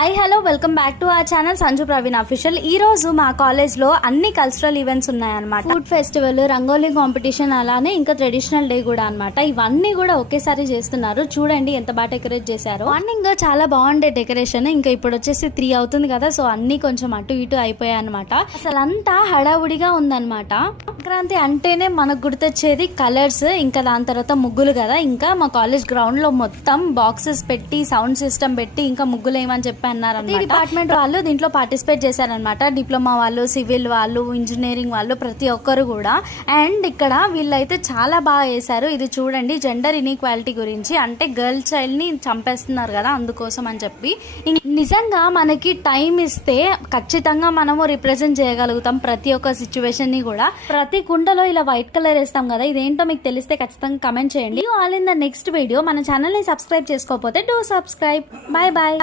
Hi hello welcome back to our channel Sanju Praveen official. ఈ రోజు మా కాలేజ్ లో అన్ని కల్చరల్ ఈవెంట్స్ ఉన్నాయన్నమాట. ఫుడ్ ఫెస్టివల్, రంగోలీ కాంపిటీషన్, అలానే ఇంకా ట్రెడిషనల్ డే కూడా అన్నమాట. ఇవన్నీ కూడా ఒకేసారి చేస్తున్నారు. చూడండి ఎంత బాగా డెకరేట్ చేశారు. మార్నింగ్ చాలా బాగుండే డెకరేషన్. ఇంకా ఇప్పుడు వచ్చేసి 3 అవుతుంది కదా, సో అన్ని కొంచెం అటు ఇటు అయిపోయాయి అనమాట. అసలు అంతా హడావుడిగా ఉందన్నమాట. సంక్రాంతి అంటేనే మనకు గుర్తొచ్చేది కలర్స్, ఇంకా దాని తర్వాత ముగ్గులు కదా. ఇంకా మా కాలేజ్ గ్రౌండ్ లో మొత్తం బాక్సెస్ పెట్టి సౌండ్ సిస్టమ్ పెట్టి ఇంకా ముగ్గులు ఏమని చెప్పి అన్నారన్నమాట. డిపార్ట్మెంట్ వాళ్ళు దీంట్లో పార్టిసిపేట్ చేశారనమాట. డిప్లొమా వాళ్ళు, సివిల్ వాళ్ళు, ఇంజనీరింగ్ వాళ్ళు, ప్రతి ఒక్కరు కూడా. అండ్ ఇక్కడ వీళ్ళైతే చాలా బాగా చేశారు. ఇది చూడండి, జెండర్ ఇన్ఈక్వాలిటీ గురించి, అంటే గర్ల్ చైల్డ్ ని చంపేస్తున్నారు కదా, అందుకోసం అని చెప్పి. నిజంగా మనకి టైం ఇస్తే ఖచ్చితంగా మనము రిప్రజెంట్ చేయగలుగుతాం ప్రతి ఒక్క సిచ్యువేషన్ ని కూడా. ప్రతి కుండలో ఇలా వైట్ కలర్ వేస్తాం కదా, ఇదేంటో మీకు తెలిస్తే ఖచ్చితంగా కమెంట్ చేయండి. All in the next video. మన ఛానల్ ని సబ్స్క్రైబ్ చేసుకోకపోతే డూ సబ్స్క్రైబ్. Bye bye.